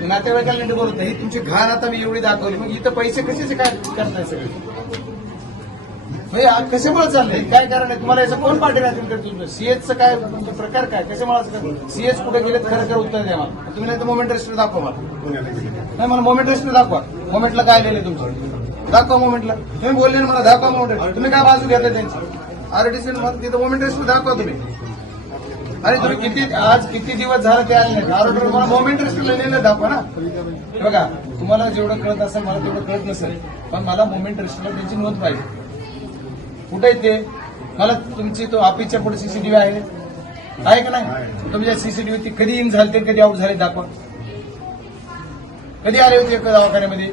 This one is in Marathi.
नातेवाईकाला नीट बोलत नाही ही तुमची घाण आता मी एवढी दाखवली मग इथं पैसे कशाचे काय करताय सगळे? कशामुळे चाललंय? काय कारण आहे? तुम्हाला याचं कोण पाठी राहतील तुमचं सीएचचं काय तुमचा प्रकार काय? कशामुळे सीएच कुठे गेलेत? खरं खरं उत्तर द्या मला. तुम्ही नाही तर मोमेंट रजिस्टर दाखवा मला. नाही मला मोमेंट रजिस्टर दाखवा. मोमेंटला काय लिहिले तुमचं? दाखवा मोमेंटला तुम्ही बोलले मला दाखवा मोमेंट तुम्ही काय बाजू घेता त्यांची? आरटीसी तिथं मोमेंट रजिस्टर दाखवा तुम्ही. अरे तुम्ही किती आज किती दिवस झाला ते आले नाही. आरोग्य मला मोमेंट रजिस्टर लिहिलेलं दाखवा ना. बघा तुम्हाला जेवढं कळत असेल मला तेवढं कळत नसेल पण मला मोमेंट रेस्टला त्यांची नोंद पाहिजे. कुठे ते? मला तुमची तो ऑफिसच्या पुढे सीसीटीव्ही आहे. आहे का नाही? तुमच्या सीसीटीव्ही ती कधी इन झाले ते कधी आउट झाले दाखवा. कधी आले होते एका दवाखान्यामध्ये?